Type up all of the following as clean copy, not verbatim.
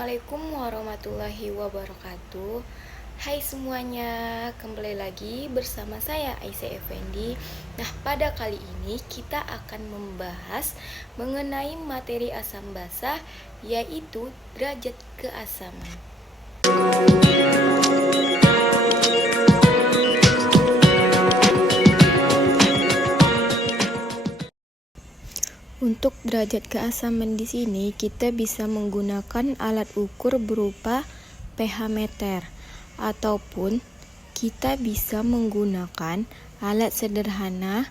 Assalamualaikum warahmatullahi wabarakatuh. Hai semuanya, kembali lagi bersama saya Aisyah Effendi. Nah, pada kali ini kita akan membahas mengenai materi asam basa, yaitu derajat keasaman. Untuk derajat keasaman di sini kita bisa menggunakan alat ukur berupa pH meter ataupun kita bisa menggunakan alat sederhana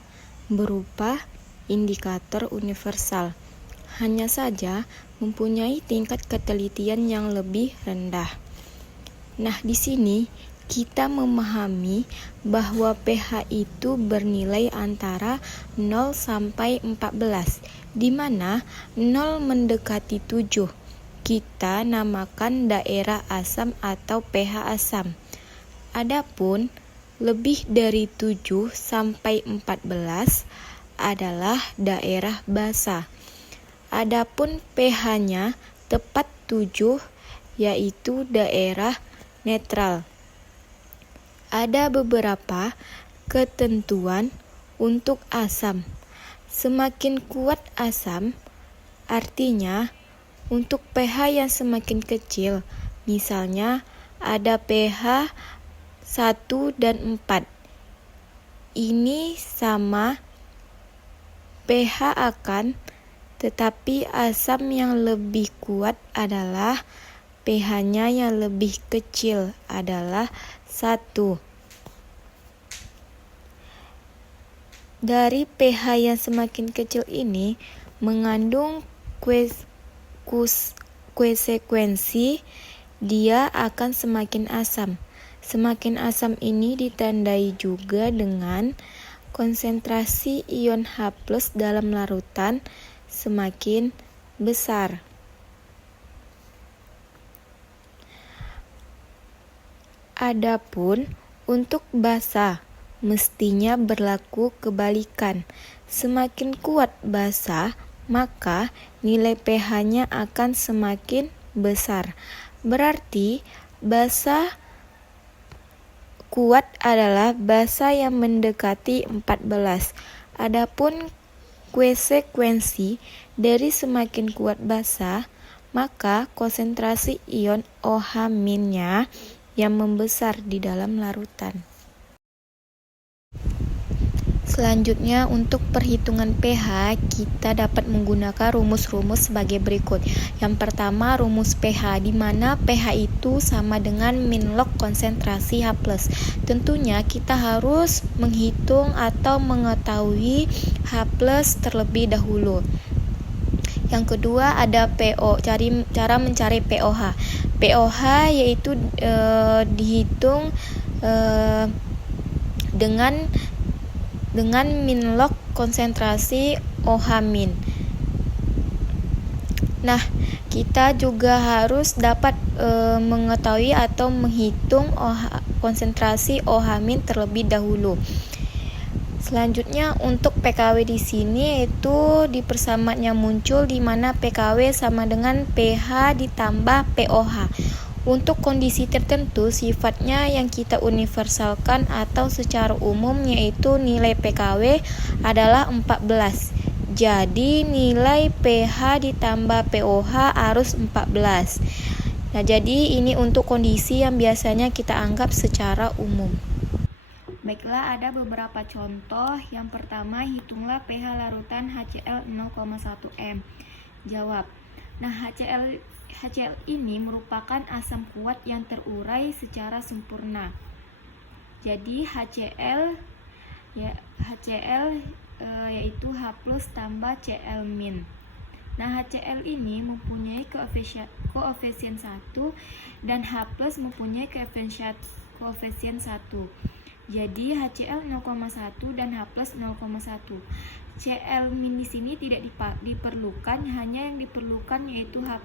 berupa indikator universal. Hanya saja mempunyai tingkat ketelitian yang lebih rendah. Nah, di sini kita memahami bahwa pH itu bernilai antara 0 sampai 14, di mana 0 mendekati 7. Kita namakan daerah asam atau pH asam. Adapun lebih dari 7 sampai 14 adalah daerah basa. Adapun pH-nya tepat 7 yaitu daerah netral. Ada beberapa ketentuan untuk asam. Semakin kuat asam, artinya untuk pH yang semakin kecil, misalnya ada pH 1 dan 4. Ini sama pH akan, tetapi asam yang lebih kuat adalah pH-nya yang lebih kecil adalah 1. Dari pH yang semakin kecil ini mengandung konsekuensi dia akan semakin asam. Semakin asam ini ditandai juga dengan konsentrasi ion H+ dalam larutan semakin besar. Adapun untuk basa mestinya berlaku kebalikan. Semakin kuat basa, maka nilai pH-nya akan semakin besar. Berarti basa kuat adalah basa yang mendekati 14. Adapun konsekuensi dari semakin kuat basa, maka konsentrasi ion OH-nya yang membesar di dalam larutan. Selanjutnya, untuk perhitungan pH, kita dapat menggunakan rumus-rumus sebagai berikut. Yang pertama, rumus pH, di mana pH itu sama dengan min log konsentrasi H+. Tentunya kita harus menghitung atau mengetahui H+ terlebih dahulu. Yang kedua ada PO, cara mencari POH. POH yaitu dihitung dengan min log konsentrasi OH-. Nah, kita juga harus dapat mengetahui atau menghitung konsentrasi OH- terlebih dahulu. Selanjutnya untuk PKW di sini yaitu di persamaannya muncul di mana PKW sama dengan pH ditambah POH. Untuk kondisi tertentu sifatnya yang kita universalkan atau secara umum yaitu nilai PKW adalah 14. Jadi nilai pH ditambah POH harus 14. Nah, jadi ini untuk kondisi yang biasanya kita anggap secara umum. Baiklah, ada beberapa contoh. Yang pertama, hitunglah pH larutan HCl 0,1 m. Jawab. Nah, HCl ini merupakan asam kuat yang terurai secara sempurna. Jadi HCl yaitu H+ tambah Cl-. Nah, HCl ini mempunyai koefisien 1 dan H+ mempunyai koefisien 1. Jadi HCl 0,1 dan H+ 0,1. Cl- di sini tidak diperlukan, hanya yang diperlukan yaitu H+.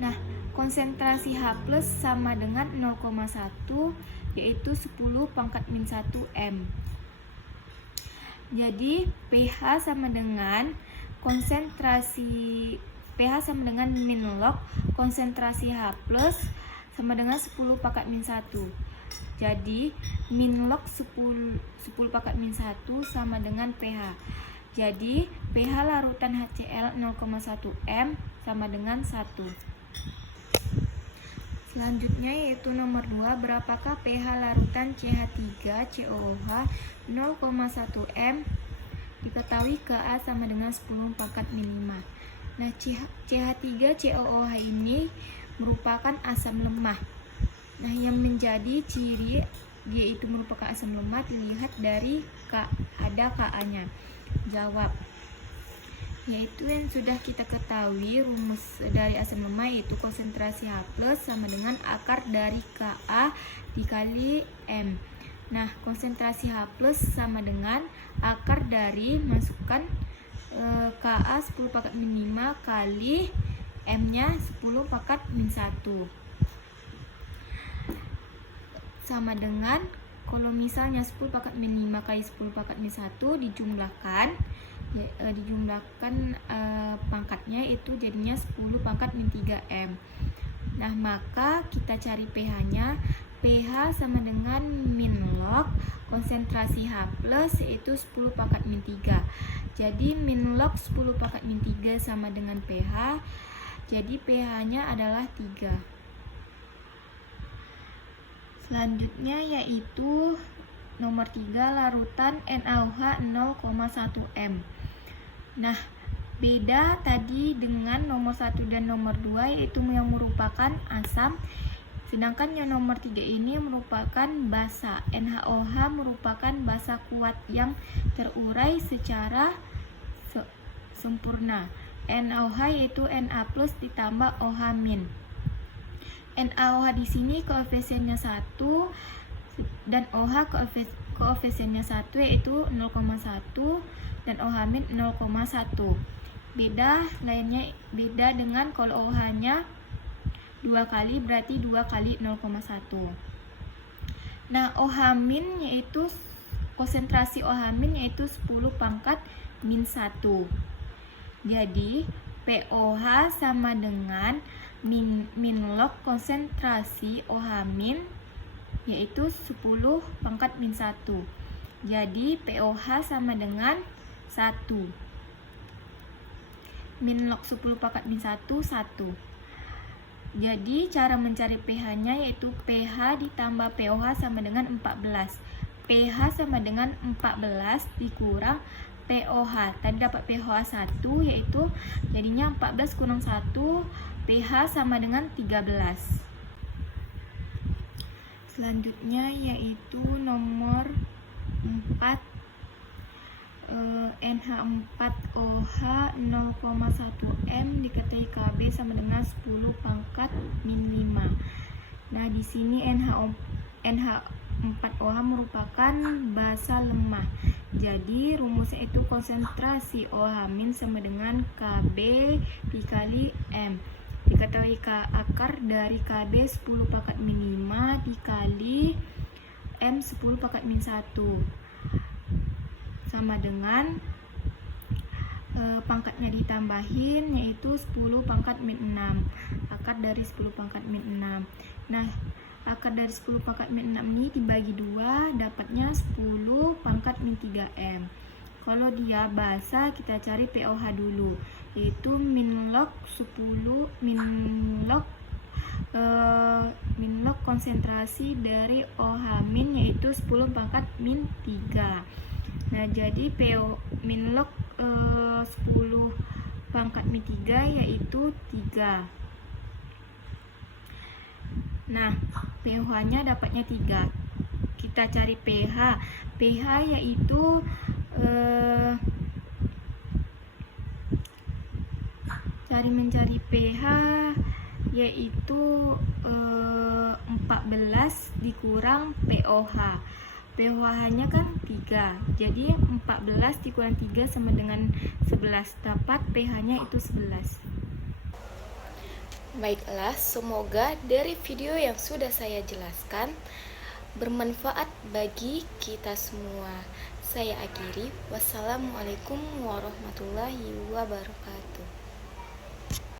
Nah, konsentrasi H+ sama dengan 0,1 yaitu 10⁻⁻⁻⁴ m. Jadi pH sama dengan konsentrasi pH sama dengan min log konsentrasi H+ sama dengan 10 pangkat min 1. Jadi min log 10 pangkat min 1 sama dengan pH. Jadi pH larutan HCl 0,1 m sama dengan 1. Selanjutnya yaitu nomor 2, berapakah pH larutan CH3COOH 0,1 m diketahui Ka sama dengan 10 pangkat min 5. Nah, CH3COOH ini merupakan asam lemah. Nah, yang menjadi ciri dia itu merupakan asam lemah dilihat dari ada Ka-nya. Jawab. Yaitu yang sudah kita ketahui, rumus dari asam lemah yaitu konsentrasi H+ sama dengan akar dari Ka dikali M. Nah, konsentrasi H+ sama dengan akar dari masukkan Ka 10 pangkat min 5 kali M-nya 10 pangkat min 1. Sama dengan kalau misalnya 10 pangkat min 5 kali 10 pangkat min 1 dijumlahkan pangkatnya itu jadinya 10 pangkat min 3 m. Nah, maka kita cari pH-nya. pH sama dengan min log konsentrasi H+ yaitu 10 pangkat min 3. Jadi min log 10 pangkat min 3 sama dengan pH. Jadi pH-nya adalah 3. Selanjutnya yaitu nomor 3, larutan NaOH 0,1 m. Nah, beda tadi dengan nomor 1 dan nomor 2 yaitu yang merupakan asam, sedangkan yang nomor 3 ini merupakan basa. NaOH merupakan basa kuat yang terurai secara sempurna. NaOH yaitu Na+ ditambah OH-. NaOH di sini koefisiennya 1 dan OH koefisiennya 1 yaitu 0,1 dan OH- 0,1. Beda dengan kalau OH-nya 2 kali berarti 2 kali 0,1. Nah, OH- yaitu konsentrasi OH- yaitu 10 pangkat min 1. Jadi POH sama dengan min log konsentrasi OH- yaitu 10 pangkat min 1. Jadi POH sama dengan 1. Min log 10 pangkat min 1, 1. Jadi cara mencari pH-nya yaitu pH ditambah POH sama dengan 14. pH sama dengan 14 dikurang POH. Tadi dapat POH 1 yaitu jadinya 14 kurang 1, pH sama dengan 13. Selanjutnya yaitu nomor 4, NH4OH 0,1 m diketahui Kb sama dengan 10 pangkat min 5. Nah, di sini NH4OH merupakan basa lemah. Jadi rumusnya itu konsentrasi OH- sama dengan Kb dikali M. Diketahui akar dari Kb 10 pangkat min 5 dikali M 10 pangkat min 1 sama dengan pangkatnya ditambahin yaitu 10 pangkat min 6. Akar dari 10 pangkat min 6. Nah, akar dari 10 pangkat min 6 ini dibagi 2 dapatnya 10 pangkat min 3m. Kalau dia basa kita cari POH dulu, yaitu min log konsentrasi dari OH- yaitu 10 pangkat min 3. Nah, jadi min log 10 pangkat min 3 yaitu 3. Nah, pH-nya dapatnya 3. Kita cari pH. pH yaitu mencari pH yaitu 14 dikurang POH. POH-nya kan 3. Jadi 14 dikurang 3 sama dengan 11. Dapat pH-nya itu 11. Baiklah, semoga dari video yang sudah saya jelaskan bermanfaat bagi kita semua. Saya akhiri. Wassalamualaikum warahmatullahi wabarakatuh.